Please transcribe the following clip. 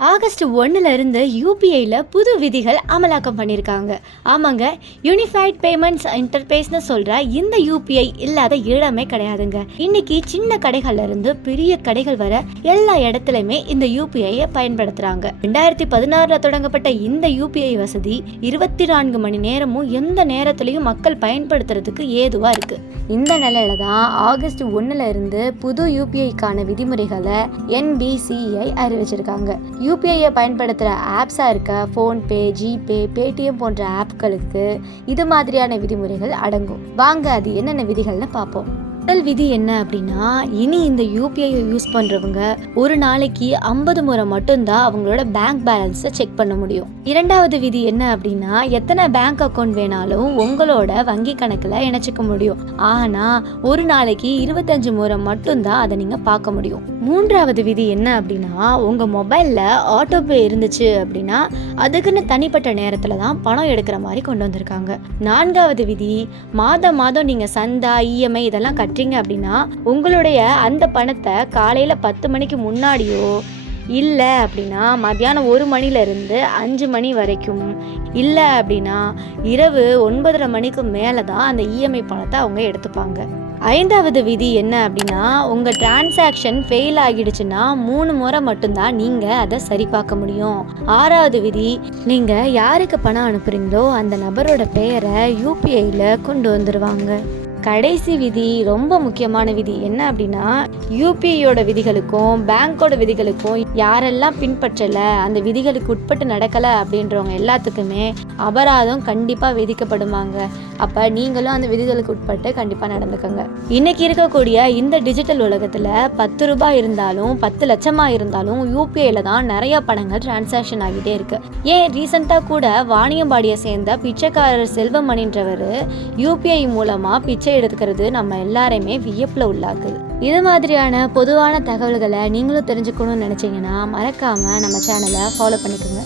August ஒன்றுலேருந்து யூபிஐயில் புது விதிகள் அமலாக்கம் பண்ணியிருக்காங்க ஆமாங்க யூனிஃபைட் பேமெண்ட்ஸ் இன்டர்பேஸ்னு சொல்கிற இந்த யூபிஐ இல்லாத இடமே கிடையாதுங்க. இன்னைக்கு சின்ன கடைகள்லேருந்து பெரிய கடைகள் வர எல்லா இடத்துலையுமே இந்த யூபிஐயை பயன்படுத்துகிறாங்க ரெண்டாயிரத்தி பதினாறில் தொடங்கப்பட்ட இந்த யூபிஐ வசதி இருபத்தி நான்கு மணி நேரமும் எந்த நேரத்துலையும் மக்கள் பயன்படுத்துறதுக்கு ஏதுவாக இருக்குது இந்த நிலையில தான் ஆகஸ்ட் ஒன்றுலேருந்து புது யூபிஐக்கான விதிமுறைகளை என்பிசிஐ அறிவிச்சிருக்காங்க. யூபிஐயை பயன்படுத்துகிற ஆப்ஸாக இருக்க ஃபோன்பே ஜிபே பேடிஎம் போன்ற ஆப்களுக்கு இது மாதிரியான விதிமுறைகள் அடங்கும். வாங்க அது என்னென்ன விதிகள்னு பார்ப்போம். முதல் விதி என்ன அப்படின்னா இனி இந்த யூபிஐயை யூஸ் பண்ணுறவங்க ஒரு நாளைக்கு ஐம்பது முறை மட்டும்தான் அவங்களோட பேங்க் பேலன்ஸை செக் பண்ண முடியும். இரண்டாவது விதி என்ன அப்படின்னா எத்தனை பேங்க் அக்கௌண்ட் வேணாலும் உங்களோட வங்கி கணக்கில் இணைச்சிக்க முடியும். ஆனால் ஒரு நாளைக்கு இருபத்தஞ்சு முறை மட்டும்தான் அதை நீங்கள் பார்க்க முடியும். மூன்றாவது விதி என்ன அப்படின்னா உங்கள் மொபைலில் ஆட்டோபே இருந்துச்சு அப்படின்னா அதுக்குன்னு தனிப்பட்ட நேரத்தில் தான் பணம் எடுக்கிற மாதிரி கொண்டு வந்திருக்காங்க. நான்காவது விதி மாதம் மாதம் நீங்கள் சந்தா இஎம்ஐ இதெல்லாம் கட் கட்டுறீங்க அப்படின்னா உங்களுடைய அந்த பணத்தை காலையில் பத்து மணிக்கு முன்னாடியோ இல்லை அப்படின்னா மத்தியானம் ஒரு மணிலேருந்து அஞ்சு மணி வரைக்கும் இல்லை அப்படின்னா இரவு ஒன்பதரை மணிக்கு மேலே தான் அந்த இஎம்ஐ பணத்தை அவங்க எடுத்துப்பாங்க. ஐந்தாவது விதி என்ன அப்படின்னா உங்கள் டிரான்சாக்ஷன் ஃபெயில் ஆகிடுச்சுன்னா மூணு முறை மட்டும்தான் நீங்கள் அதை சரி பார்க்க முடியும். ஆறாவது விதி நீங்கள் யாருக்கு பணம் அனுப்புகிறீங்களோ அந்த நபரோட பெயரை யூபிஐயில் கொண்டு வந்துடுவாங்க கடைசி விதி ரொம்ப முக்கியமான விதி என்ன அப்படின்னா யூபிஐயோட விதிகளுக்கும் பேங்க்கோட விதிகளுக்கும் யாரெல்லாம் பின்பற்றலை அந்த விதிகளுக்கு உட்பட்டு நடக்கலை அப்படின்றவங்க எல்லாத்துக்குமே அபராதம் கண்டிப்பாக விதிக்கப்படுமாங்க. அப்போ நீங்களும் அந்த விதிகளுக்கு உட்பட்டு கண்டிப்பாக நடந்துக்கோங்க. இன்னைக்கு இருக்கக்கூடிய இந்த டிஜிட்டல் உலகத்தில் பத்து ரூபாய் இருந்தாலும் பத்து லட்சமாக இருந்தாலும் யூபிஐயில் தான் நிறைய பணங்கள் டிரான்சாக்ஷன் ஆகிட்டே இருக்கு. ஏன் ரீசெண்டாக கூட வாணியம்பாடியை சேர்ந்த பிச்சைக்காரர் செல்வமணின்றவர் யூபிஐ மூலமாக பிச்சை எடுத்துக்கிறது நம்ம எல்லாரையுமே வியப்பில் உள்ளாக்குது. இது மாதிரியான பொதுவான தகவல்களை நீங்களும் தெரிஞ்சுக்கணும்னு நினச்சிங்கன்னா மறக்காமல் நம்ம சேனலை ஃபாலோ பண்ணிக்கோங்க.